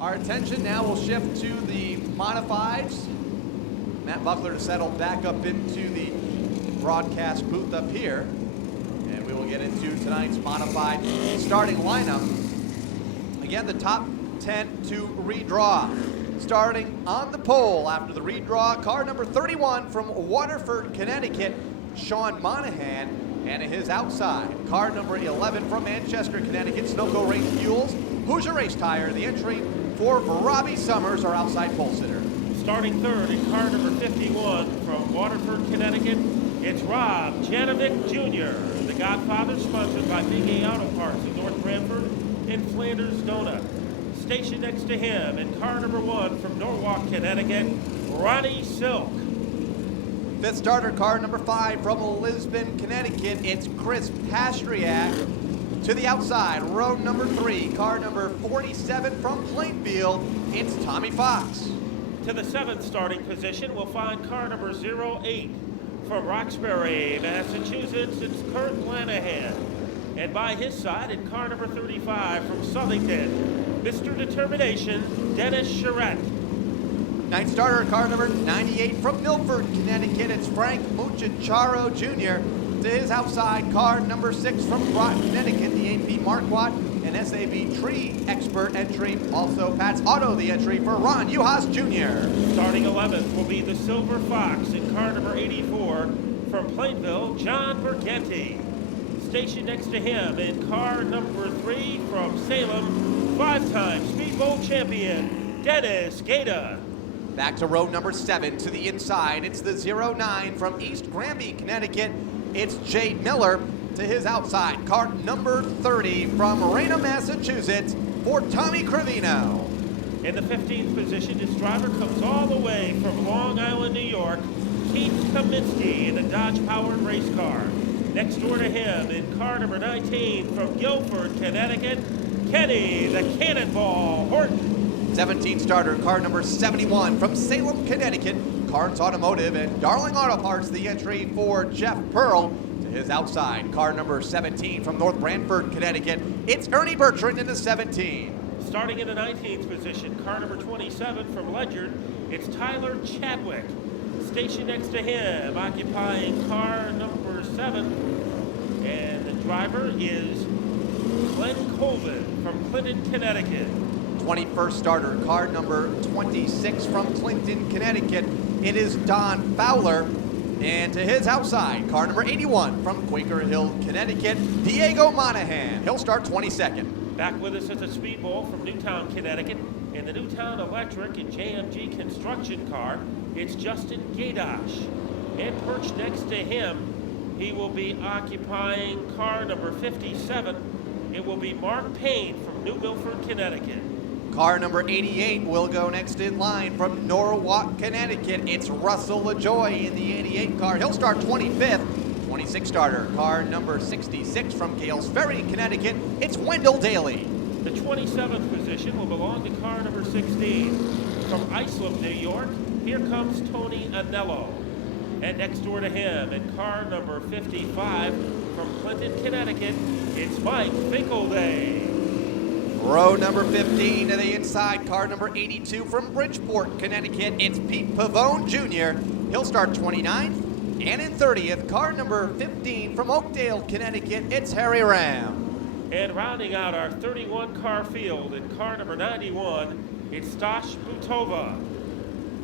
Our attention now will shift to the modifieds. Matt Buckler to settle back up into the broadcast booth up here. And we will get into tonight's modified starting lineup. Again, the top 10 to redraw. Starting on the pole after the redraw, car number 31 from Waterford, Connecticut, Sean Monahan. And at his outside, car number 11 from Manchester, Connecticut, Snowco Race Fuels, Hoosier Race Tire. The entry for Robbie Summers, our outside pole sitter. Starting third in car number 51 from Waterford, Connecticut, it's Ron Yuhas Jr., the Godfather, sponsored by Big A Auto Parts in North Branford and Flanders Donut. Stationed next to him in car number 1 from Norwalk, Connecticut, Ronnie Silk. Fifth starter, car number 5 from Lisbon, Connecticut, it's Chris Pastriak. To the outside, row number 3, car number 47 from Plainfield, it's Tommy Fox. To the 7th starting position, we'll find car number 08 from Roxbury, Massachusetts, it's Kurt Lanahan. And by his side, in car number 35 from Southington, Mr. Determination, Dennis Charette. Ninth starter, car number 98 from Milford, Connecticut, it's Frank Mucciacciaro Jr. To his outside, car number 6 from Groton, Connecticut, the AP Marquardt and SAB Tree Expert entry. Also, Pat's Auto, the entry for Ron Yuhas Jr. Starting 11th will be the Silver Fox in car number 84 from Plainville, John Bergetti. Stationed next to him in car number 3 from Salem, 5-time Speedbowl champion, Dennis Gaeta. Back to row number 7 to the inside. It's the 09 from East Granby, Connecticut. It's Jay Miller. To his outside, car number 30 from Raynham, Massachusetts, for Tommy Crivino. In the 15th position, this driver comes all the way from Long Island, New York, Keith Kaminsky in a Dodge-powered race car. Next door to him, in car number 19 from Guilford, Connecticut, Kenny the Cannonball Horton. 17 starter, car number 71 from Salem, Connecticut, Carnes Automotive and Darling Auto Parts, the entry for Jeff Pearl. To his outside, car number 17 from North Branford, Connecticut, it's Ernie Bertrand in the 17. Starting in the 19th position, car number 27 from Ledyard, it's Tyler Chadwick. Stationed next to him, occupying car number 7, and the driver is Glenn Colvin from Clinton, Connecticut. 21st starter, car number 26 from Clinton, Connecticut, it is Don Fowler. And to his outside, car number 81 from Quaker Hill, Connecticut, Diego Monahan. He'll start 22nd. Back with us at the Speedbowl from Newtown, Connecticut, in the Newtown Electric and JMG construction car, it's Justin Gaydosh. And perched next to him, he will be occupying car number 57. It will be Mark Payne from New Milford, Connecticut. Car number 88 will go next in line from Norwalk, Connecticut. It's Russell LaJoy in the 88 car. He'll start 25th. 26 starter, car number 66 from Gales Ferry, Connecticut. It's Wendell Daly. The 27th position will belong to car number 16. From Islip, New York, here comes Tony Anello. And next door to him, in car number 55 from Clinton, Connecticut, it's Mike Finkelday. Row number 15 to the inside, car number 82 from Bridgeport, Connecticut, it's Pete Pavone Jr. He'll start 29th. And in 30th, car number 15 from Oakdale, Connecticut, it's Harry Ram. And rounding out our 31-car field in car number 91, it's Stash Butova.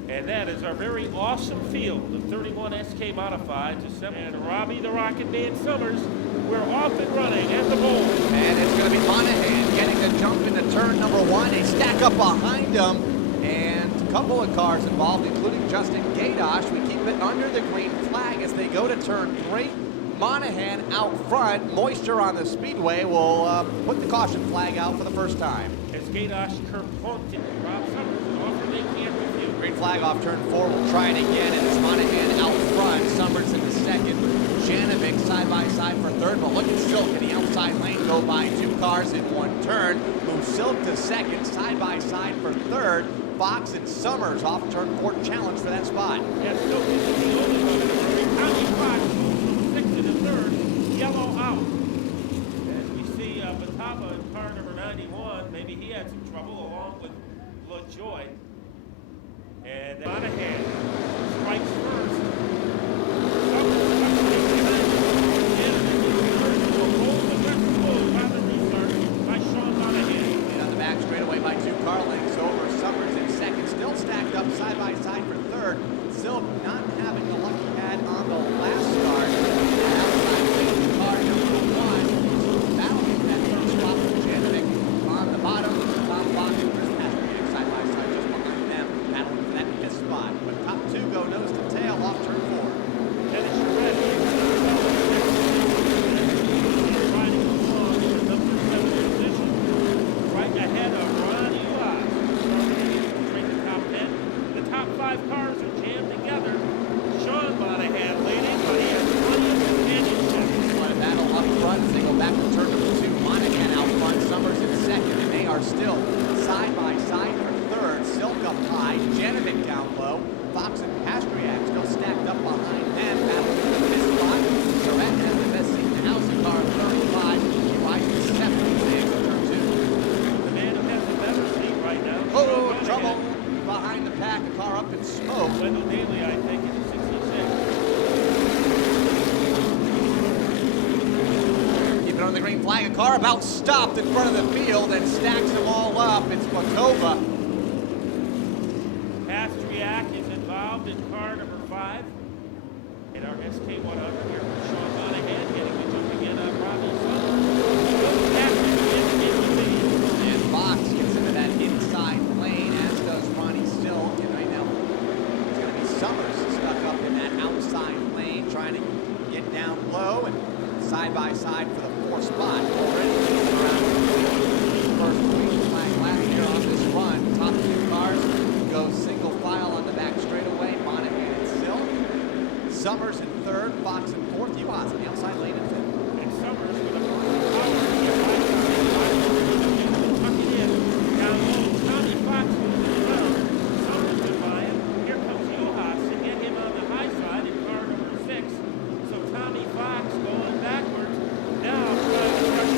And that is our very awesome field of 31 SK Modifieds. And Robbie the Rocket Man Summers, we're off and running at the bowl. And it's going to be Monahan getting the jump into turn number 1. They stack up behind him. And a couple of cars involved, including Justin Gaydosh. We keep it under the green flag as they go to turn 3. Monahan out front. Moisture on the speedway will put the caution flag out for the first time. As Gaydosh kerplunked it, Rob Summers offered they can't review. Green flag off turn 4. We'll try it again. And it's Monahan out front. Summers in the second. Janovic side by side for third. But look at Silk in the outside lane go by 2 cars in 1 turn. Move Silk to second, side by side for third. Fox and Summers off turn 4 challenge for that spot. Yes, Silk is the only runner. Tommy Fox moves 6th and 3rd. Yellow out. As we see Batava in car number 91, maybe he had some trouble along with LaJoy. And Monahan strikes first. Summers comes in behind. And will roll the left full by the restart by Sean Monahan. And on the back straightaway by 2 car lengths over. Summers in second, still stacked up side by side for third. Silk not having the luck he had on the last start. And outside lane car number 1. Battling that third spot with Janovic on the bottom. Tom Fox and Chris Patrick side by side just behind them. Battling for that 5th spot. But top 2 go nose to tail off turn 4. Dennis Charette is riding along in the number 7 position. Right ahead of Ron Yuhas, starting the top 10. The top 5 cars are jammed together. Sean Monahan leading, but he has plenty of companionship. What a battle up front as they go back to turn number 2. Monahan out front, Summers in second, and they are still side by side for third. Silk up high, Janovic down low. Fox and Pastriak still stacked up behind them, battling for the 5th spot. Charette has the best seat in the housing car, 35. He rises 7th in turn 2. The man who has the better seat right now. Oh, Sean trouble Monahan. behind the pack, a car up in smoke. Wendell Daly, I think, in the 66. Keep it on the green flag. A car about stopped in front of the field and stacks them all up. It's Platova. Pastriak is involved in car number 5. In our SK100 here for Sean Monahan, getting the jump again on Robbie Summers. Goes back to the lead. And Fox gets into that inside lane, as does Ronnie Still. And right now, it's going to be Summers stuck up in that outside lane, trying to get down low and side by side for the 4th spot. Already around first green flag lap here on this run. Top 2 cars go single file on the back straightaway. Monahan and Silk. Summers in 3rd, Fox in 4th. Yuhas in the outside lane in 5th. And Summers with a power to get right side. Tuck it in. Down low, Tommy Fox moves it around. Summers is by him. Here comes Yuhas to get him on the high side in car number 6. So Tommy Fox going backwards. Now trying to start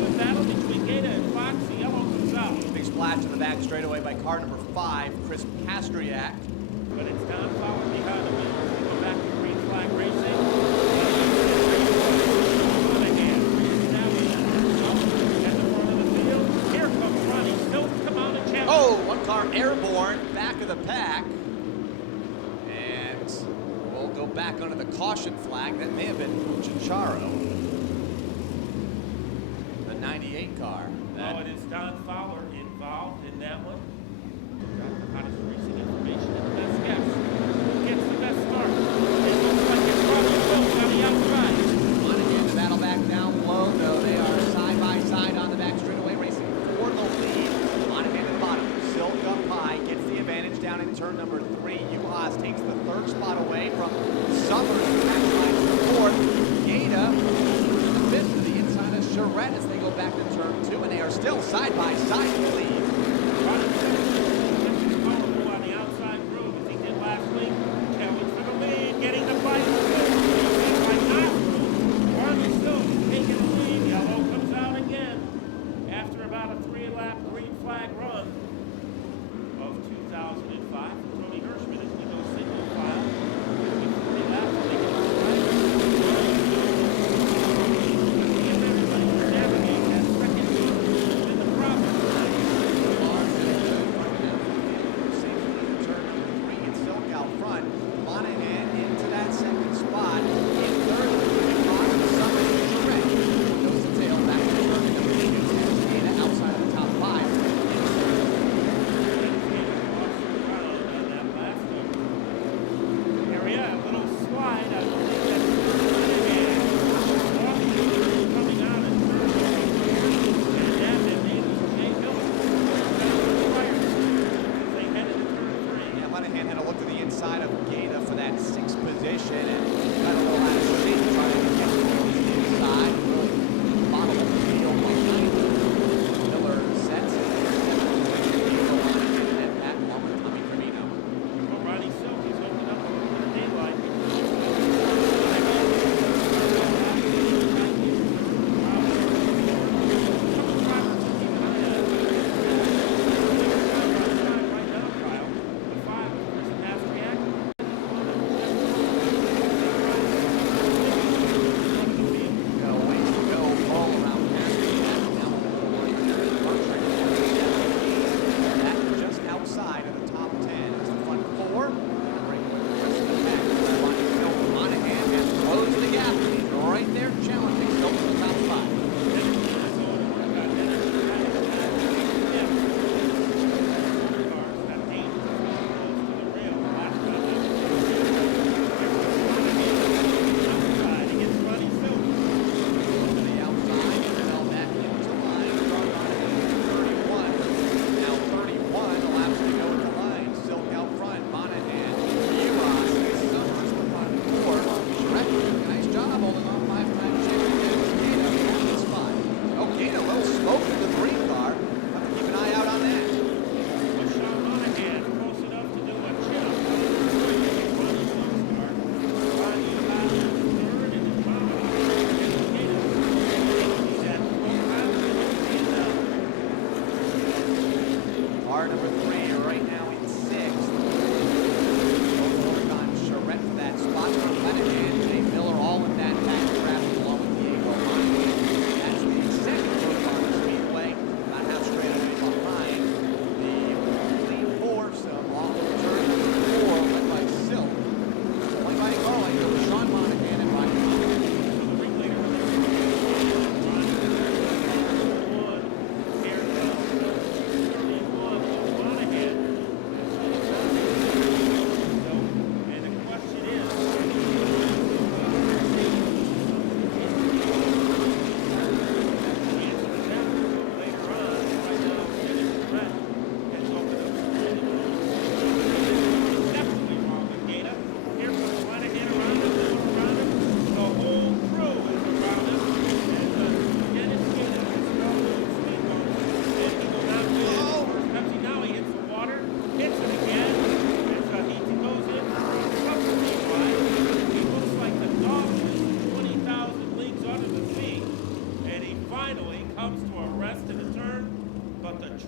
the battle between Gaeta and Fox. The yellow comes out. Big splash in the back straightaway by car number 5, Chris Pastriak. But it's Don Fowler behind the wheel. We'll go back to green flag racing. Monahan reestablished at the front of the field. Here comes Ronnie Still. Come on and challenge. Oh, one car airborne, back of the pack. And we'll go back under the caution flag. That may have been Chicharo, the 98 car. Oh, it is Don Fowler involved in that one. Got the hottest racing information and the best guess. Who gets the best start? It looks like it's Robbie Wilson on the outside. Monahan to battle back down low, though. They are side by side on the back straightaway, racing for the lead. Monahan at the bottom, Silk up high, gets the advantage down in turn number 3. Yuhas takes the 3rd spot away from Summers, who maximizes the 4th. Gaeta the 5th to the inside of Charette as they go back to turn 2, and they are still side by side car number 3 right now in 6th. Oregon Charette for that spot. Lenahan, Jay Miller, all in that backdraft along with Diego Monte. That's the second Waterford Speedway. About half straight away behind the lead force of all the turn number 4, led by Silk. Only by Carling, it was Sean Monahan and Ryan.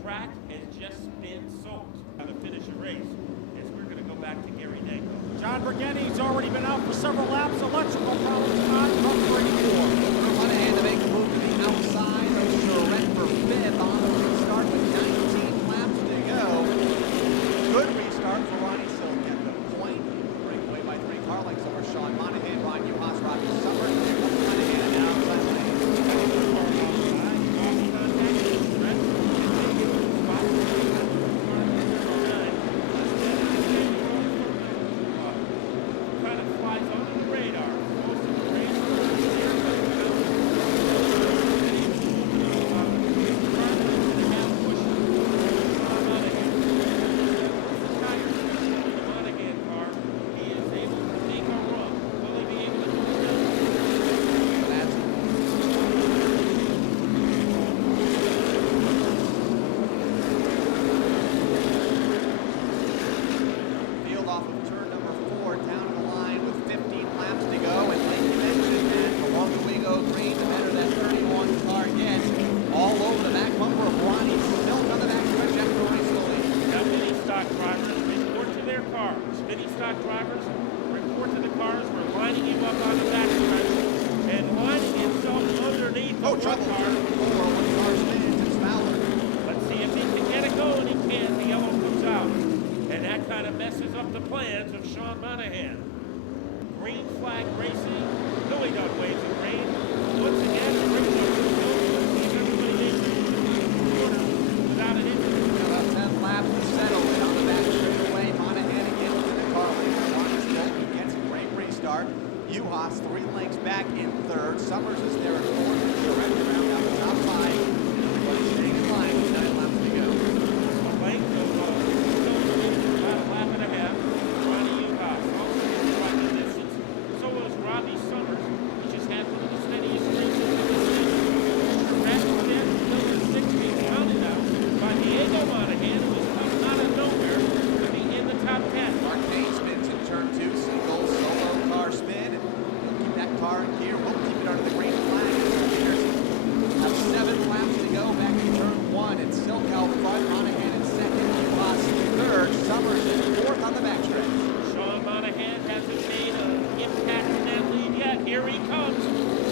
Track has just been soaked to finish a race, as we're going to go back to Gary Danko. John Brigetti's already been out for several laps. Electrical problems on from 3-4. Monahan to make the move to the outside of Charette for 5th on the restart with 19 laps to go. Good restart for Ronnie Silk at the point. Breakaway by 3 car lengths over Sean Monahan, Ron Yuhas, Robbie Summers, Monahan and outside lane. Drivers, report to the cars. We're lining him up on the back stretch and lining himself underneath the front car. Let's see if he can get it going. He can. The yellow comes out. And that kind of messes up the plans of Sean Monahan. Green flag racing. Louis done waves of rain. Once again, the race over the field. Let's see if everybody makes it without an injury. About 10 laps to settle it on the back straightaway. Monahan again to the car lead. He gets a great restart. Yuhas 3 lengths back in 3rd. Summers is there at 4th. Charette around out the top 5. Everybody staying in line with 9 laps to go. A length of about a lap and a half. Ronnie Yuhas also right the distance. So was Robbie Summers. He just had one of the steadiest races in the season. Charette then still in 6th, being counted out by Diego Monahan, who has come out of nowhere to be in the top 10. Mark Payne spins in turn 2. Single solo car spin. And he'll keep that car in gear. We'll keep it under the green flag. Have 7 laps to go back in turn 1. It's Silk out front. Monahan in 2nd. Yuhas 3rd. Summers in 4th on the backstretch. Sean Monahan hasn't made an impact in that lead yet. Here he comes.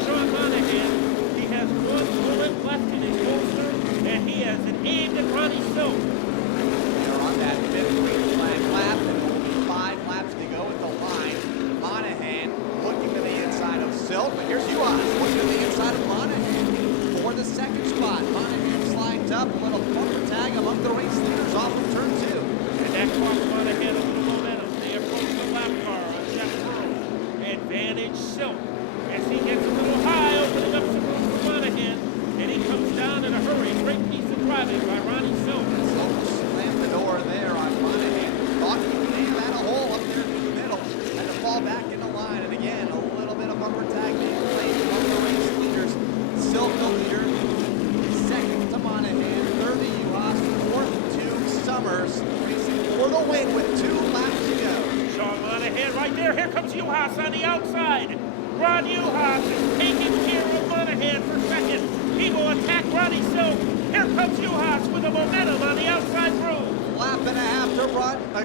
Sean Monahan. He has 1 bullet left in his holster, and he has it aimed at Ronnie Silk. They're on that 5th green flag lap, and there will be 5 laps to go at the line. Monahan looking to the inside of Silk, but here's Yuhas looking to the inside of Monahan for the 2nd spot. Monahan slides up, a little bumper tag among the race leaders off of turn 2. And that cost Monahan a little momentum. They approach the lap car on Jeff Pearl. Advantage Silk as he gets a little high, opening up some room for Monahan, and he comes down in a hurry. Great piece of driving by Ronnie Silk. Silk slammed the door there on Monahan. Thought he may have had a hole up there in the middle. Had to fall back into line, and again, a little bit of bumper tag being played among the race leaders. Silk the leader, 2nd to Monahan, 3rd to Yuhas, 4th to Summers, racing for the win with 2 laps to go. Sean Monahan right there. Here comes Yuhas on the outside. Ron Yuhas is taking care of Monahan for 2nd. He will attack Ronnie Silk. Here comes Yuhas with a momentum on the outside groove.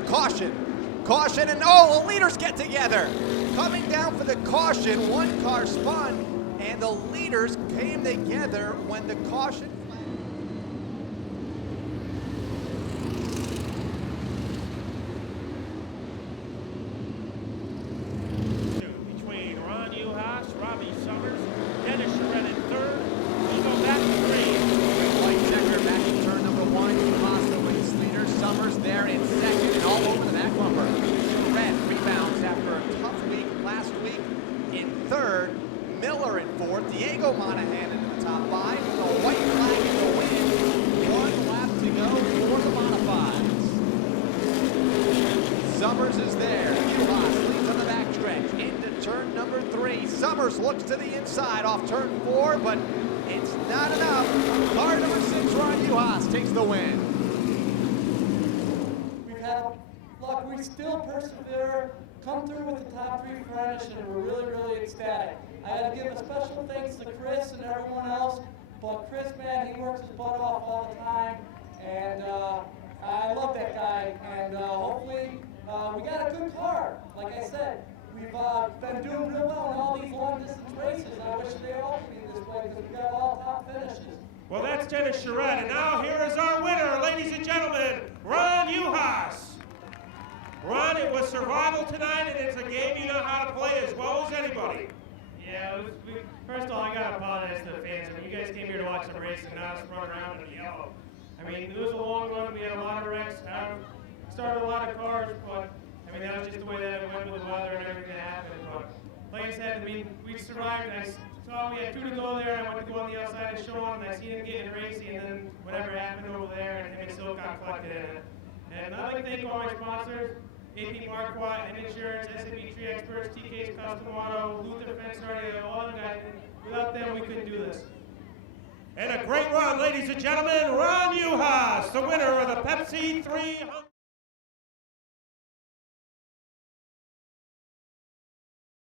Caution. Caution, and oh, the leaders get together. Coming down for the caution, one car spun, and the leaders came together when the caution. Between Ron Yuhas, Robbie Summers, Dennis Charette in third. We go back to three. White checker back in turn number one. Yuhas the race leader. Summers there in second and all over the back bumper. Charette rebounds after a tough week last week in third. Miller in fourth. Diego Monahan into the top five. The white flag in the win. 1 lap to go for the modifieds. Summers is there. Yuhas leads on the backstretch into turn number 3. Summers looks to the inside off turn 4, but it's not enough. Car number 6, Ron Yuhas, takes the win. We've had luck. We still persevere, come through with the top 3 finish, and we're really, really ecstatic. I had to give a special thanks to Chris and everyone else, but Chris, man, he works his butt off all the time, and I love that guy, and hopefully we got a good car. Like I said, we've been doing real well in all these long-distance races. I wish they all could be this way because we got all top finishes. Well, that's Dennis Charette, and now here is our winner, ladies and gentlemen, Ron Yuhas. Ron, it was survival tonight, and it's a game you know how to play as well as anybody. Yeah, first of all, I gotta apologize to the fans. I mean, you guys came here to watch the race and not us run around and yell. I mean, it was a long run. We had a lot of wrecks. Started a lot of cars, but I mean, that was just the way that it went with the weather and everything that happened. But like I said, I mean, we survived, and I saw we had 2 to go there, and I went to go on the outside and show him, and I see him getting racy, and then whatever happened over there, and him and Silk got collected in it. And I'd like to thank all my sponsors, AP Marquardt and Insurance, SAB Tree Experts, TK's Custom Auto, Luther Fence Radio, all the guys. Without them, we couldn't do this. And a great run, ladies and gentlemen, Ron Yuhas, the winner of the Pepsi 300.